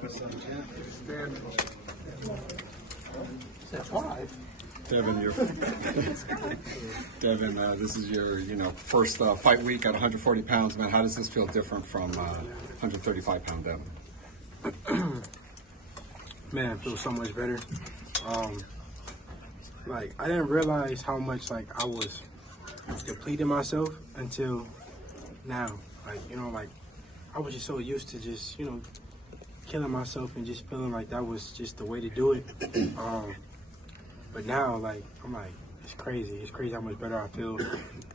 What's up, champ? Stand. That's five. Devin, this is your first fight week at 140 pounds, man. How does this feel different from 135-pound Devin? Man, it feels so much better. I didn't realize how much I was depleting myself until now. I was just so used to just killing myself and just feeling like that was just the way to do it. But now, I'm like, it's crazy. It's crazy how much better I feel,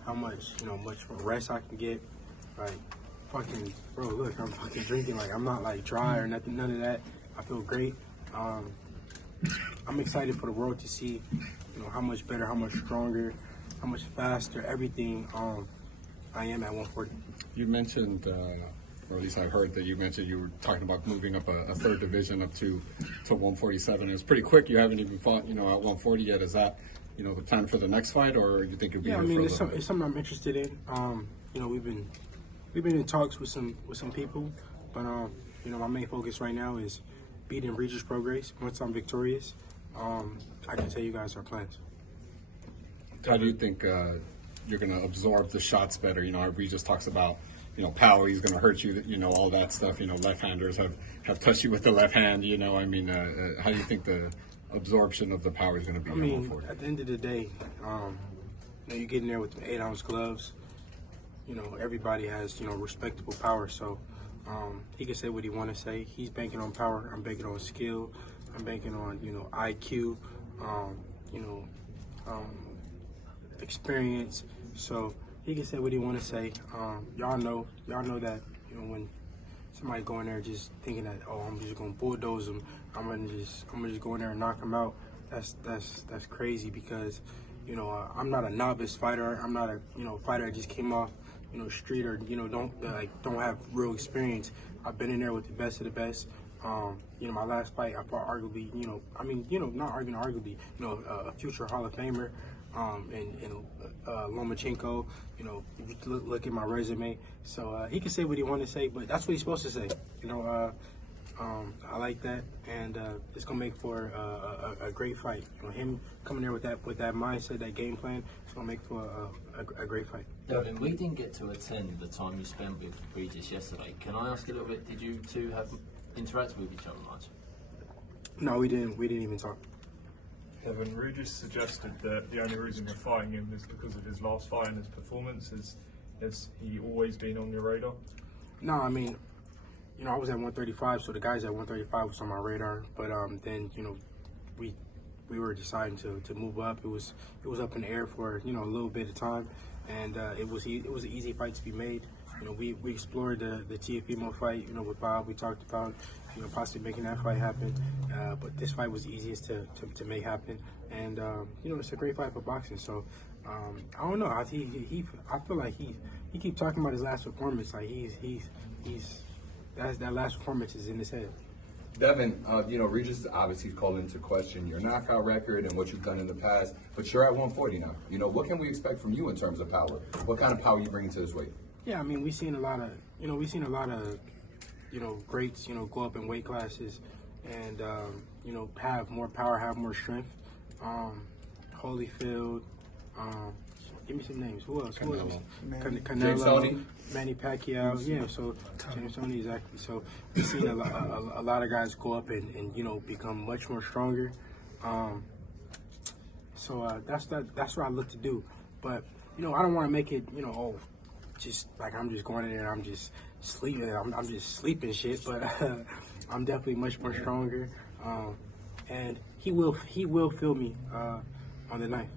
how much, much more rest I can get. Fucking, bro, look, I'm fucking drinking. I'm not, dry or nothing, none of that. I feel great. I'm excited for the world to see, how much better, how much stronger, how much faster, everything I am at 140. You mentioned, or at least I heard that you mentioned you were talking about moving up a third division up to 147. It was pretty quick. You haven't even fought, at 140 yet. Is that, the plan for the next fight, or you think it'll be? Yeah, it's something I'm interested in. We've been in talks with some people, but my main focus right now is beating Regis Prograis. Once I'm victorious, I can tell you guys our plans. How do you think you're going to absorb the shots better? Regis talks about, power, he's going to hurt you, all that stuff. Left-handers have touched you with the left hand, how do you think the absorption of the power is going to be? At the end of the day, you get in there with the 8-ounce gloves. Everybody has, respectable power. So he can say what he want to say. He's banking on power. I'm banking on skill. I'm banking on, IQ, experience. So he can say what he want to say. Y'all know that, when somebody go in there just thinking that, oh, I'm just gonna bulldoze him, I'm gonna just go in there and knock him out. That's crazy, because I'm not a novice fighter. I'm not a fighter that just came off street, or don't have real experience. I've been in there with the best of the best. My last fight I fought arguably, not arguably, a future Hall of Famer. And Lomachenko, look at my resume. So he can say what he want to say, but that's what he's supposed to say. I like that, and it's gonna make for a great fight. Him coming there with that mindset, that game plan, it's gonna make for a great fight. Devin, we didn't get to attend the time you spent with Regis yesterday. Can I ask a little bit? Did you two have interacted with each other much? No, we didn't. We didn't even talk. Devin, Regis suggested that the only reason you're fighting him is because of his last fight and his performance. Has he always been on your radar? No, I was at 135, so the guys at 135 was on my radar. But then, we were deciding to move up. It was up in the air for a little bit of time, and it was an easy fight to be made. We explored the TFEMO fight. With Bob, we talked about possibly making that fight happen. But this fight was the easiest to make happen, and it's a great fight for boxing. So I don't know. I feel like he keep talking about his last performance. That last performance is in his head. Devin, Regis obviously called into question your knockout record and what you've done in the past, but you're at 140 now. What can we expect from you in terms of power? What kind of power you bring to this weight? Yeah, we've seen a lot of, greats, go up in weight classes and, have more power, have more strength. Holyfield, give me some names. Who else? Canelo, Manny Pacquiao. Yeah, so James Toney, exactly. So we've seen a lot of guys go up and become much more stronger. So that's what I look to do. But I don't want to make it just I'm just going in there and I'm just sleeping. I'm just sleeping shit. But I'm definitely much more stronger. And he will feel me on the night.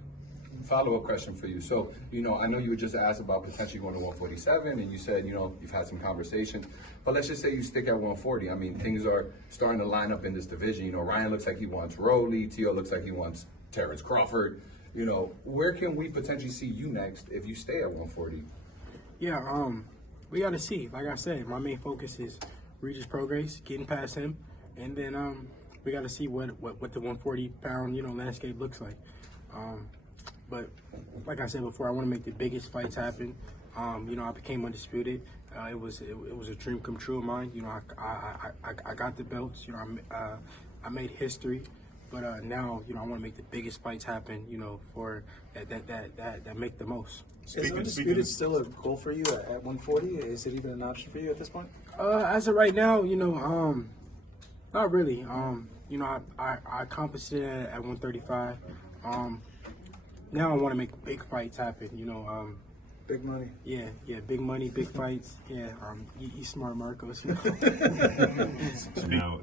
Follow-up question for you. So, I know you were just asked about potentially going to 147, and you said, you've had some conversations. But let's just say you stick at 140. Things are starting to line up in this division. Ryan looks like he wants Rowley. Tio looks like he wants Terrence Crawford. Where can we potentially see you next if you stay at 140? Yeah, we got to see. Like I said, my main focus is Regis Prograis, getting past him, and then we got to see what the 140-pound landscape looks like. But like I said before, I want to make the biggest fights happen. I became Undisputed. It was a dream come true of mine. You know, I got the belts. You know, I made history, but now I want to make the biggest fights happen. You know, for that make the most. Is Undisputed still a goal for you at 140? Is it even an option for you at this point? As of right now, not really. I compensated at 135. Now I want to make big fights happen. Big money. Yeah, big money, big fights. Yeah, you smart, Marcos. Now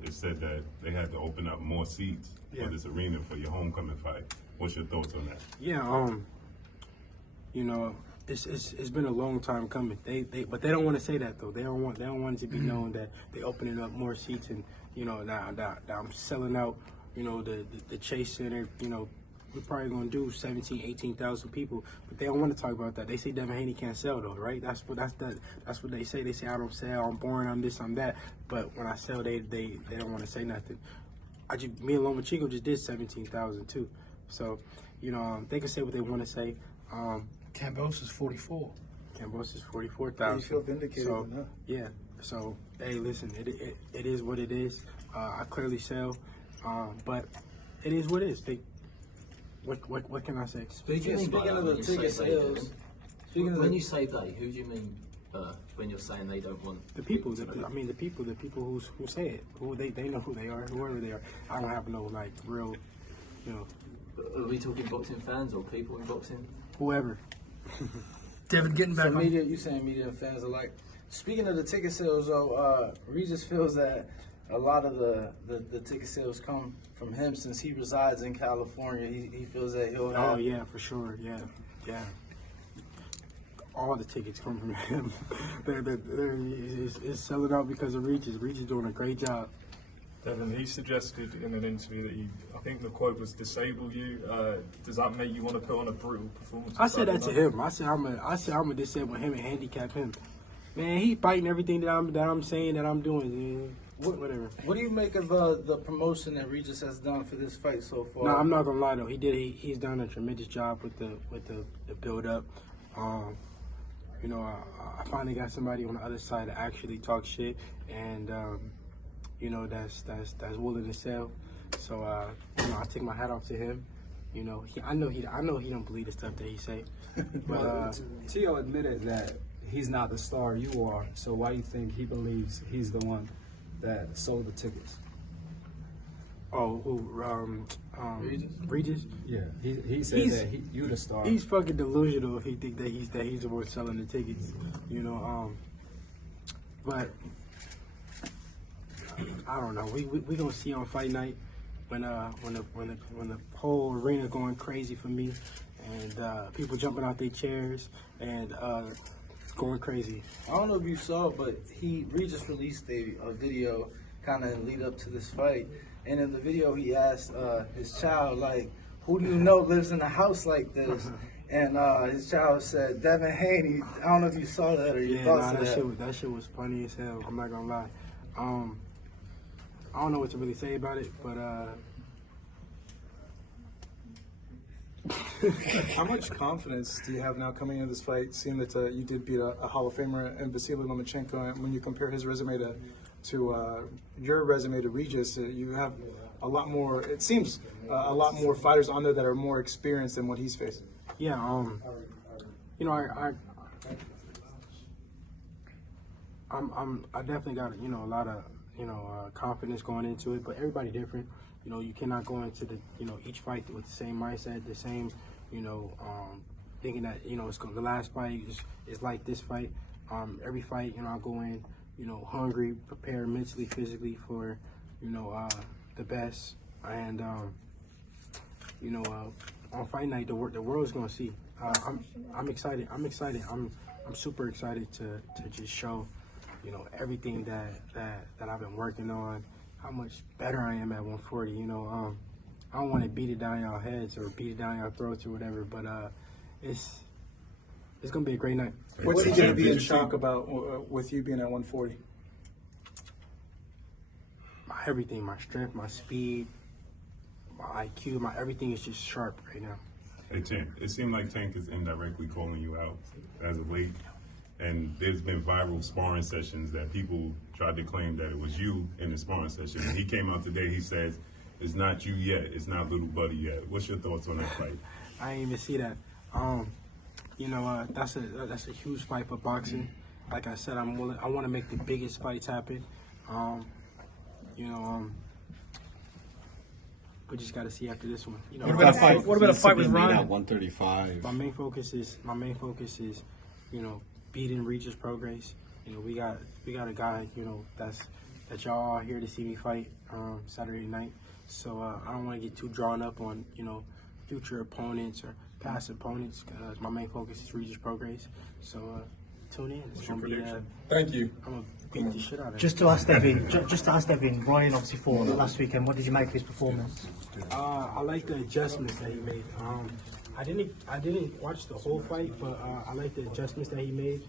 it's said that they had to open up more seats for this arena for your homecoming fight. What's your thoughts on that? Yeah, it's been a long time coming. But they don't want to say that though. They don't want it to be known that they opening up more seats and now I'm selling out. The Chase Center. We're probably gonna do 17,000, 18,000 people, but they don't want to talk about that. They say Devin Haney can't sell though, right? That's what they say. They say I don't sell, I'm boring, I'm this, I'm that. But when I sell, they don't want to say nothing. Me and Lomachenko just did 17,000 too, so they can say what they want to say. Cambos is 44. Cambos is 44,000. You feel vindicated So enough. yeah. So hey, listen, it is what it is. I clearly sell, but it is what it is. What can I say? Speaking of the ticket sales, when you say they, who do you mean when you're saying they don't want The people. The people who say it. Who they know who they are, whoever they are. I don't have no real, Are we talking boxing fans or people in boxing? whoever. Devin, getting back So on. media, you saying media and fans alike. Speaking of the ticket sales, though, Regis feels that a lot of the ticket sales come from him since he resides in California. He feels that he'll have. Oh yeah, for sure. Yeah. All the tickets come from him. It's selling out because of Regis. Regis doing a great job. Devin, he suggested in an interview that I think the quote was disable you. Does that make you want to put on a brutal performance? I said that to him. I said I'm gonna disable him and handicap him. Man, he fighting everything that I'm saying that I'm doing. Man. Whatever. What do you make of the promotion that Regis has done for this fight so far? No, I'm not gonna lie though. He's done a tremendous job with the build up. I finally got somebody on the other side to actually talk shit, and that's willing to sell. So I take my hat off to him. I know he don't believe the stuff that he say. But Tio admitted that he's not the star you are. So why do you think he believes he's the one that sold the tickets? Regis? Yeah, he said that you the star. He's fucking delusional if he think that he's the one selling the tickets. But I don't know. We gonna see on fight night when the whole arena going crazy for me and people jumping out their chairs and going crazy. I don't know if you saw, but Regis released a video kind of in lead up to this fight, and in the video he asked his child, like, who do you know lives in a house like this? And his child said, Devin Haney. I don't know if you saw that or your thoughts of that. That shit was funny as hell. I'm not gonna lie. I don't know what to really say about it, but How much confidence do you have now coming into this fight, seeing that you did beat a Hall of Famer and Vasily Lomachenko, and when you compare his resume to your resume to Regis, you have a lot more, it seems, a lot more fighters on there that are more experienced than what he's faced. yeah, I definitely got a lot of confidence going into it, but everybody different. You cannot go into each fight with the same mindset, the same thinking that it's the last fight is like this fight. Every fight I go in hungry, prepared mentally, physically for the best, and on fight night the world's gonna see. I'm excited. I'm super excited to just show everything that I've been working on, how much better I am at 140. I don't want to beat it down y'all heads or beat it down y'all throats or whatever, but it's gonna be a great night. What's he going to be in shock about with you being at 140? My everything, my strength, my speed, my IQ, my everything is just sharp right now. Hey, Tank, it seemed like Tank is indirectly calling you out as of late. And there's been viral sparring sessions that people tried to claim that it was you in the sparring session. And he came out today, he says, it's not you yet, it's not little buddy yet. What's your thoughts on that fight? I didn't even see that. That's a huge fight for boxing. Like I said, I want to make the biggest fights happen. We just got to see after this one. What about a fight with Ryan? At 135. My main focus is, beating Regis Prograis. We got a guy, that y'all are here to see me fight Saturday night. So I don't want to get too drawn up on, future opponents or past opponents. Cause my main focus is Regis Prograis. So tune in. It's gonna be. Thank you. I'm gonna beat the shit out of him. Just to ask Devin, Ryan obviously fought last weekend. What did you make of his performance? I like the adjustments that he made. I didn't watch the whole fight, but I like the adjustments that he made.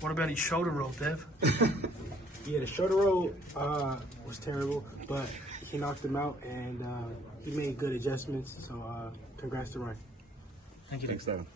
What about his shoulder roll, Dev? Yeah, the shoulder roll was terrible, but he knocked him out and he made good adjustments. So congrats to Ryan. Thank you. Thanks, Devin.